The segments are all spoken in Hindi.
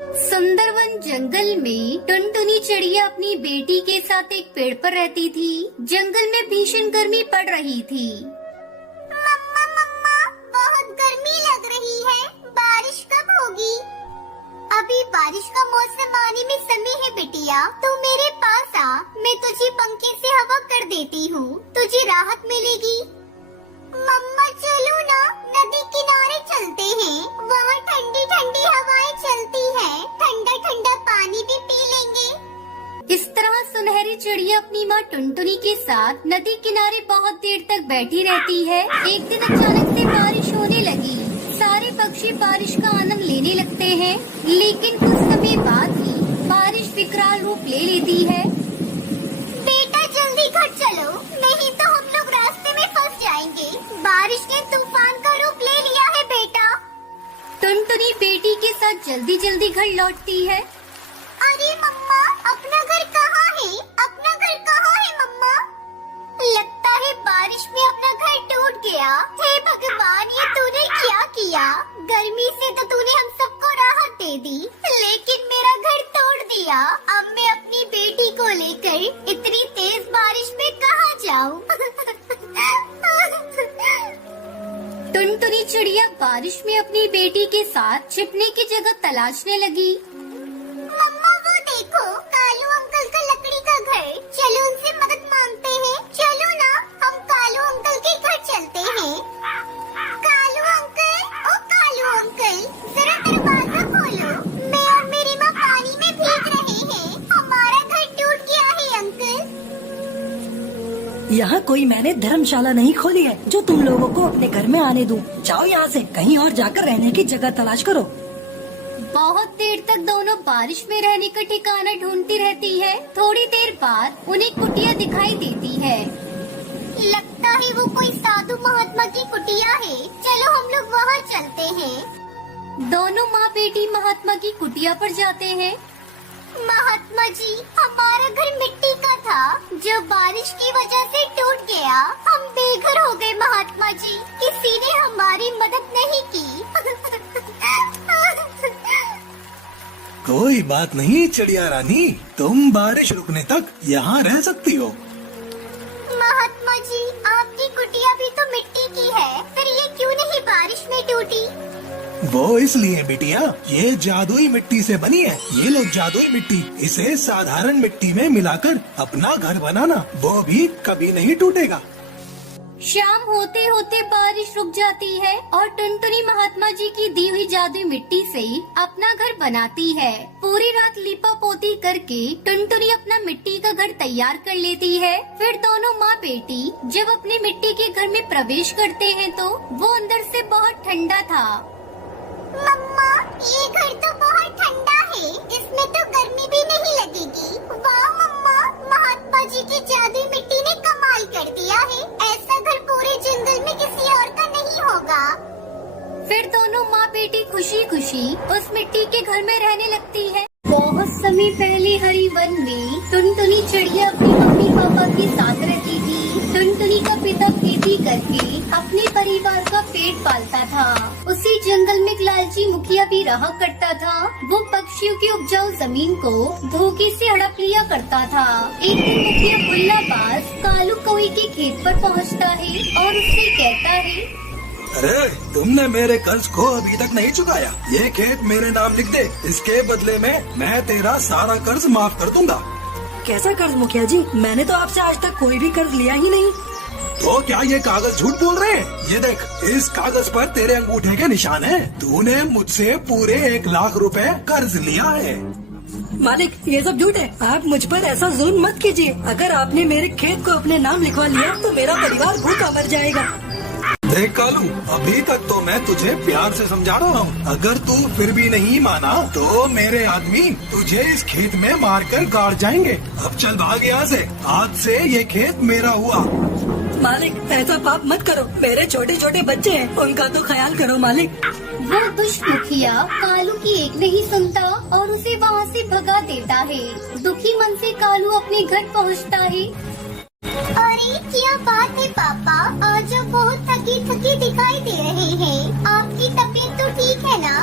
सुंदरवन जंगल में टुनटुनी चिड़िया अपनी बेटी के साथ एक पेड़ पर रहती थी। जंगल में भीषण गर्मी पड़ रही थी। मम्मा मम्मा, बहुत गर्मी लग रही है। बारिश कब होगी? अभी बारिश का मौसम आने में समय है बिटिया। तू मेरे पास आ, मैं तुझे पंखे से हवा कर देती हूँ, तुझे राहत मिलेगी। मम्मा चलो ना, नदी किनारे चलते हैं, वहाँ ठंडी ठंडी हवाएं चलती हैं, ठंडा ठंडा पानी भी पी लेंगे। इस तरह सुनहरी चिड़िया अपनी माँ टुनटुनी के साथ नदी किनारे बहुत देर तक बैठी रहती है। एक दिन अचानक से बारिश होने लगी। सारे पक्षी बारिश का आनंद लेने लगते हैं, लेकिन कुछ समय बाद ही बारिश विकराल रूप ले लेती है। बेटा जल्दी घर चलो, नहीं तो हम लोग रास्ते में फंस जाएंगे। बारिश ने तूफान का रूप ले लिया है बेटा। टुनटुनी बेटी के साथ जल्दी जल्दी घर लौटती है। अरे मम्मा, अपना घर कहाँ है? अपना घर कहाँ है मम्मा? लगता है बारिश में अपना घर टूट गया। हे भगवान, ये तूने क्या किया? गर्मी से तो तूने हम सबको राहत दे दी, लेकिन मेरा घर तोड़ दिया। अब मैं अपनी बेटी को लेकर इतनी तेज बारिश में कहाँ जाऊँ? टुनटुनी चिड़िया बारिश में अपनी बेटी के साथ छिपने की जगह तलाशने लगी। मम्मा वो देखो, कालू अंकल का लकड़ी का घर। चलो उनसे मदद मांगते हैं। चलो ना, हम कालू अंकल के घर चलते हैं। कालू अंकल, ओ कालू अंकल, जरा दरवाजा खोलो। मैं और मेरी माँ पानी में भीग रहे हैं। हमारा घर टूट गया है अंकल। यहाँ कोई मैंने धर्मशाला नहीं खोली है जो तुम लोगों को अपने घर में आने दूं। जाओ यहाँ से, कहीं और जाकर रहने की जगह तलाश करो। बहुत देर तक दोनों बारिश में रहने का ठिकाना ढूंढती रहती है। थोड़ी देर बाद उन्हें कुटिया दिखाई देती है। लगता है वो कोई साधु महात्मा की कुटिया है। चलो हम लोग वहाँ चलते हैं। दोनों माँ बेटी महात्मा की कुटिया पर जाते हैं। महात्मा जी, हमारा घर मिट्टी का था जो बारिश की वजह से टूट गया। हम बेघर हो गए महात्मा जी, किसी ने हमारी मदद नहीं की। कोई बात नहीं चिड़िया रानी, तुम बारिश रुकने तक यहाँ रह सकती हो। महात्मा जी, आपकी कुटिया भी तो मिट्टी की है, फिर ये क्यों नहीं बारिश में टूटी? वो इसलिए बिटिया, ये जादुई मिट्टी से बनी है। ये लो जादुई मिट्टी, इसे साधारण मिट्टी में मिलाकर अपना घर बनाना, वो भी कभी नहीं टूटेगा। शाम होते होते बारिश रुक जाती है और टुनटुनी महात्मा जी की दी हुई जादुई मिट्टी से अपना घर बनाती है। पूरी रात लीपा पोती करके टुनटुनी अपना मिट्टी का घर तैयार कर लेती है। फिर दोनों माँ बेटी जब अपने मिट्टी के घर में प्रवेश करते हैं तो वो अंदर से बहुत ठंडा था। मम्मा, ये घर तो बहुत ठंडा है, इसमें तो गर्मी भी नहीं लगेगी। वाह मम्मा, महात्मा जी की जादुई मिट्टी ने कमाल कर दिया है। ऐसा घर पूरे जंगल में किसी और का नहीं होगा। फिर दोनों माँ बेटी खुशी खुशी उस मिट्टी के घर में रहने लगती है। बहुत समय पहले हरी वन में टुनटुनी चिड़िया अपनी मम्मी पापा के साथ रहती थी। टुनटुनी का पिता खेती करके अपने परिवार का पेट पालता था। उसी जंगल में एक लालची मुखिया भी रहा करता था। वो पक्षियों की उपजाऊ जमीन को धोखे से हड़प लिया करता था। एक दिन मुखिया बुल्लाबाज कालू कौवे के खेत पर पहुंचता है और उससे कहता है, अरे तुमने मेरे कर्ज को अभी तक नहीं चुकाया। ये खेत मेरे नाम लिख दे, इसके बदले में मैं तेरा सारा कर्ज माफ कर दूंगा। कैसा कर्ज मुखिया जी? मैंने तो आपसे आज तक कोई भी कर्ज लिया ही नहीं। तो क्या ये कागज झूठ बोल रहे हैं? ये देख, इस कागज पर तेरे अंगूठे के निशान हैं। तूने मुझसे पूरे 1 लाख रुपए कर्ज लिया है। मालिक, ये सब झूठ है। आप मुझ पर ऐसा जुल्म मत कीजिए। अगर आपने मेरे खेत को अपने नाम लिखवा लिया तो मेरा परिवार भूखा मर जाएगा। देख कालू, अभी तक तो मैं तुझे प्यार से समझा रहा हूँ। अगर तू फिर भी नहीं माना तो मेरे आदमी तुझे इस खेत में मारकर गाड़ जाएंगे। अब चल भाग यहाँ से, आज से ये खेत मेरा हुआ। मालिक, ऐसा पाप मत करो। मेरे छोटे छोटे बच्चे हैं, उनका तो ख्याल करो मालिक। वो दुष्ट मुखिया कालू की एक नहीं सुनता और उसे वहाँ से भगा देता है। दुखी मन से कालू अपने घर पहुँचता है। अरे क्या बात है पापा, आज आप बहुत थकी थकी दिखाई दे रहे हैं। आपकी तबीयत तो ठीक है ना?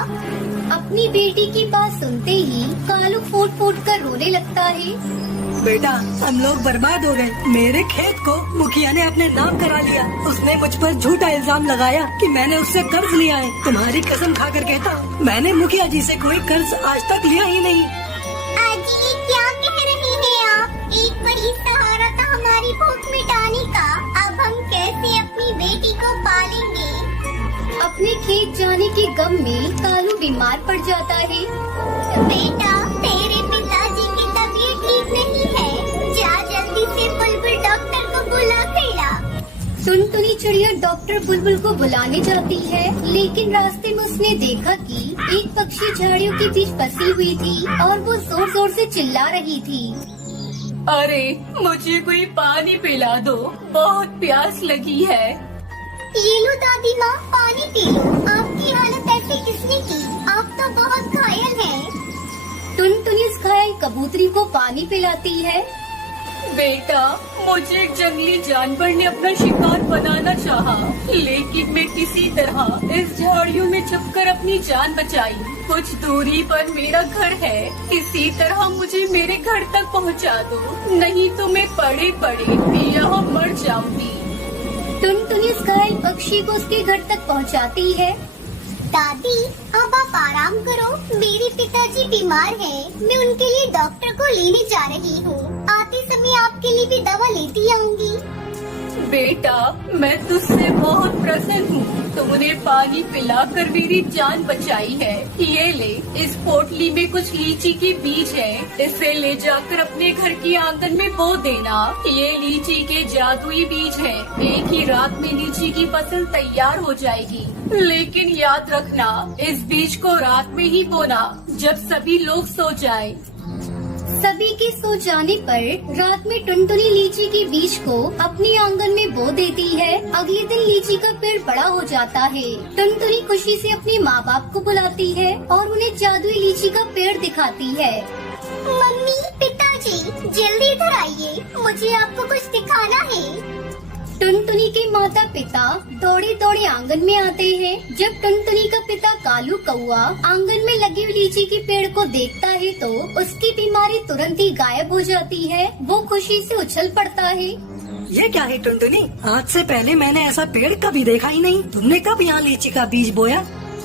अब अपनी बेटी की बात सुनते ही कालू फूट फूट कर रोने लगता है। बेटा, हम लोग बर्बाद हो गए। मेरे खेत को मुखिया ने अपने नाम करा लिया। उसने मुझ पर झूठा इल्जाम लगाया कि मैंने उससे कर्ज लिया है। तुम्हारी कसम खाकर कहता हूँ, मैंने मुखिया जी से कोई कर्ज आज तक लिया ही नहीं। आजी, क्या कह रहे हैं आप? एक बड़ी सहारा था हमारी भूख मिटाने का। अब हम कैसे अपनी बेटी को पालेंगे? अपने खेत जाने के गम में कालू बीमार पड़ जाता है। बेटा, तेरे पिताजी की तबीयत ठीक नहीं है। जा जल्दी से बुलबुल डॉक्टर को बुला कर ला। टुनटुनी चिड़िया डॉक्टर बुलबुल को बुलाने जाती है, लेकिन रास्ते में उसने देखा कि एक पक्षी झाड़ियों के बीच फंसी हुई थी और वो जोर जोर से चिल्ला रही थी। अरे, मुझे कोई पानी पिला दो, बहुत प्यास लगी है। ये लो दादी माँ, पानी पी लो। आपकी हालत ऐसी किसने की? आप तो बहुत घायल हैं। टुनटुनी उस घायल कबूतरी को पानी पिलाती है। बेटा, मुझे एक जंगली जानवर ने अपना शिकार बनाना चाहा, लेकिन मैं किसी तरह इस झाड़ियों में छुपकर अपनी जान बचाई। कुछ दूरी पर मेरा घर है, किसी तरह मुझे मेरे घर तक पहुंचा दो, नहीं तो मैं पड़े पड़े यहाँ मर जाऊंगी। टुनटुनी उस घायल पक्षी को उसके घर तक पहुंचाती है। दादी, अब आप आराम करो। मेरे पिताजी बीमार हैं। मैं उनके लिए डॉक्टर को लेने जा रही हूँ। आते समय आपके लिए भी दवा लेती आऊंगी। बेटा, मैं तुझसे बहुत प्रसन्न हूँ। तुमने पानी पिलाकर मेरी जान बचाई है। ये ले, इस पोटली में कुछ लीची के बीज हैं। इसे ले जाकर अपने घर के आंगन में बो देना। ये लीची के जादुई बीज हैं। एक ही रात में लीची की फसल तैयार हो जाएगी। लेकिन याद रखना, इस बीज को रात में ही बोना, जब सभी लोग सो जाएं। सभी के सो जाने पर रात में टुनटुनी लीची के बीज को अपने आंगन में बो देती है। अगले दिन लीची का पेड़ बड़ा हो जाता है। टुनटुनी खुशी से अपने माँ बाप को बुलाती है और उन्हें जादुई लीची का पेड़ दिखाती है। मम्मी, पिताजी, जल्दी इधर आइए। मुझे आपको कुछ दिखाना है। टुनटुनी के माता पिता दौड़े दौड़े आंगन में आते हैं। जब टुनटुनी का पिता कालू कौआ आंगन में लगी हुई लीची के पेड़ को देखता है तो उसकी बीमारी तुरंत ही गायब हो जाती है। वो खुशी से उछल पड़ता है। ये क्या है टुनटुनी? आज से पहले मैंने ऐसा पेड़ कभी देखा ही नहीं। तुमने कब यहाँ लीची का बीज बोया?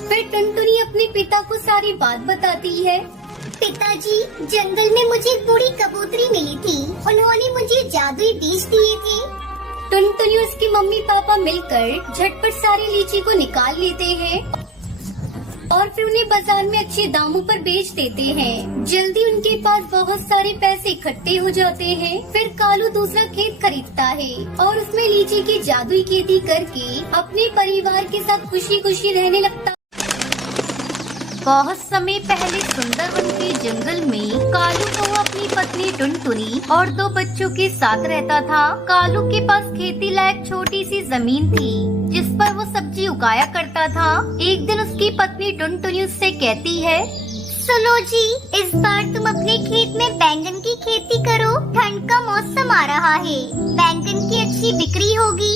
फिर टुनटुनी अपने पिता को सारी बात बताती है। पिताजी, जंगल में मुझे एक बूढ़ी कबूतरी मिली थी। उन्होंने मुझे जादुई बीज दिए थे। टुनटुनी और उसकी मम्मी पापा मिलकर झटपट सारी लीची को निकाल लेते हैं और फिर उन्हें बाजार में अच्छे दामों पर बेच देते हैं। जल्दी उनके पास बहुत सारे पैसे इकट्ठे हो जाते हैं। फिर कालू दूसरा खेत खरीदता है और उसमें लीची की जादुई खेती करके अपने परिवार के साथ खुशी खुशी रहने लगता। बहुत समय पहले सुंदरवन के जंगल में कालू कौआ अपनी पत्नी टुनटुनी और 2 बच्चों के साथ रहता था। कालू के पास खेती लायक छोटी सी जमीन थी जिस पर वो सब्जी उगाया करता था। एक दिन उसकी पत्नी टुनटुनी उससे कहती है, सुनो जी, इस बार तुम अपने खेत में बैंगन की खेती करो। ठंड का मौसम आ रहा है, बैंगन की अच्छी बिक्री होगी।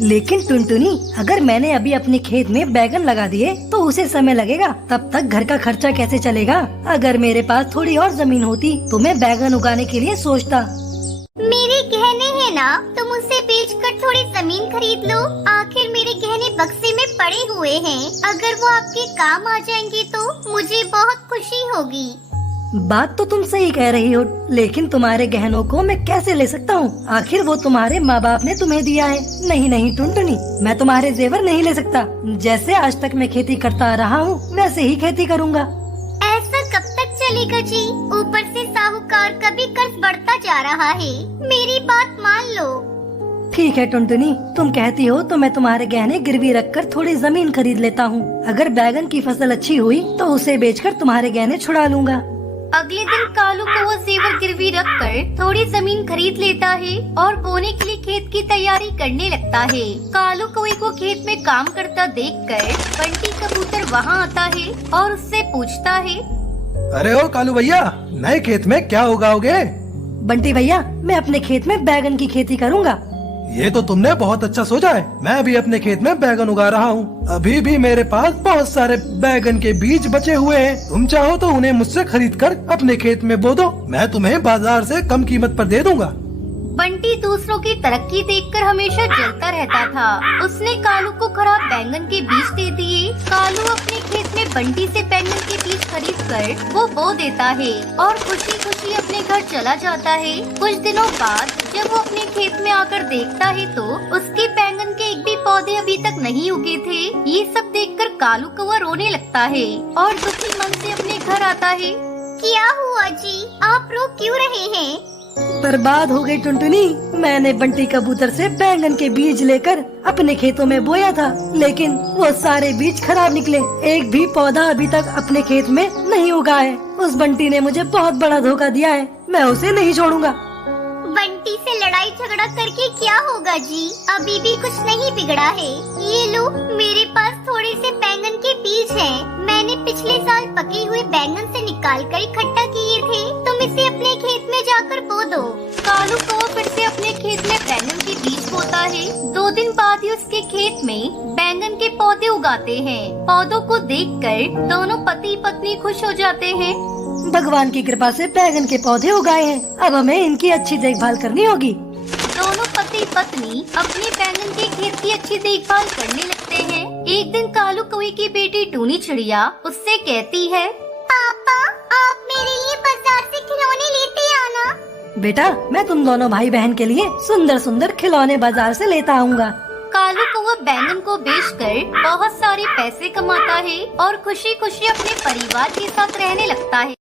लेकिन टुनटुनी, अगर मैंने अभी अपने खेत में बैगन लगा दिए तो उसे समय लगेगा, तब तक घर का खर्चा कैसे चलेगा? अगर मेरे पास थोड़ी और जमीन होती तो मैं बैगन उगाने के लिए सोचता। मेरे गहने हैं ना, तुम उसे बेचकर थोड़ी जमीन खरीद लो। आखिर मेरे गहने बक्से में पड़े हुए हैं। अगर वो आपके काम आ जाएंगे तो मुझे बहुत खुशी होगी। बात तो तुम सही कह रही हो, लेकिन तुम्हारे गहनों को मैं कैसे ले सकता हूँ? आखिर वो तुम्हारे माँ बाप ने तुम्हें दिया है। नहीं नहीं टुनटुनी, मैं तुम्हारे जेवर नहीं ले सकता। जैसे आज तक मैं खेती करता रहा हूँ वैसे ही खेती करूँगा। ऐसा कब तक चलेगा जी? ऊपर से साहूकार का भी कर्ज बढ़ता जा रहा है। मेरी बात मान लो। ठीक है टुनटुनी, तुम कहती हो तो मैं तुम्हारे गहने गिरवी रखकर थोड़ी जमीन खरीद लेता हूँ। अगर बैगन की फसल अच्छी हुई तो उसे बेचकर तुम्हारे गहने छुड़ा लूँगा। अगले दिन कालू कौआ जेवर गिरवी रखकर थोड़ी जमीन खरीद लेता है और बोने के लिए खेत की तैयारी करने लगता है। कालू कौए को खेत में काम करता देखकर बंटी कबूतर वहाँ आता है और उससे पूछता है, अरे ओ कालू भैया, नए खेत में क्या उगाओगे? बंटी भैया, मैं अपने खेत में बैगन की खेती करूँगा। ये तो तुमने बहुत अच्छा सोचा है। मैं भी अपने खेत में बैगन उगा रहा हूँ। अभी भी मेरे पास बहुत सारे बैगन के बीज बचे हुए हैं। तुम चाहो तो उन्हें मुझसे खरीद कर अपने खेत में बो दो। मैं तुम्हें बाजार से कम कीमत पर दे दूंगा। बंटी दूसरों की तरक्की देखकर हमेशा जलता रहता था। उसने कालू को खराब बैंगन के बीज दे दिए। कालू अपने खेत में बंटी से बैंगन के बीज खरीद कर वो बो देता है और खुशी खुशी अपने घर चला जाता है। कुछ दिनों बाद जब वो अपने खेत में आकर देखता है तो उसके बैंगन के एक भी पौधे अभी तक नहीं उगे थे। ये सब देखकर कालू कौवा रोने लगता है और दुखी मन से अपने घर आता है। क्या हुआ जी, आप रो क्यों रहे हैं? बर्बाद हो गई टुनटुनी। मैंने बंटी कबूतर से बैंगन के बीज लेकर अपने खेतों में बोया था, लेकिन वो सारे बीज खराब निकले। एक भी पौधा अभी तक अपने खेत में नहीं उगा है। उस बंटी ने मुझे बहुत बड़ा धोखा दिया है। मैं उसे नहीं छोड़ूंगा। बंटी से लड़ाई झगड़ा करके क्या होगा जी, अभी भी कुछ नहीं बिगड़ा है। ये लो, मेरे पास थोड़े से बैंगन के बीज हैं। मैंने पिछले साल पके हुए बैंगन से निकाल कर इकट्ठा किए थे। तुम इसे अपने खेत में जाकर बो दो। कालू कौवा फिर से अपने खेत में बैंगन के बीज बोता है। 2 दिन बाद ही उसके खेत में बैंगन के पौधे उगाते हैं। पौधों को देखकर दोनों पति पत्नी खुश हो जाते हैं। भगवान की कृपा से बैगन के पौधे उगाए हैं। अब हमें इनकी अच्छी देखभाल करनी होगी। दोनों पति पत्नी अपने बैंगन के खेत की अच्छी देखभाल करने लगते हैं। एक दिन कालू कौवे की बेटी टूनी चिड़िया उससे कहती है, पापा, आप मेरे लिए बाजार से खिलौने लेते आना। बेटा, मैं तुम दोनों भाई बहन के लिए सुंदर सुंदर खिलौने बाजार से लेता आऊँगा। कालू कौवा बैंगन को बेचकर बहुत सारे पैसे कमाता है और खुशी खुशी अपने परिवार के साथ रहने लगता है।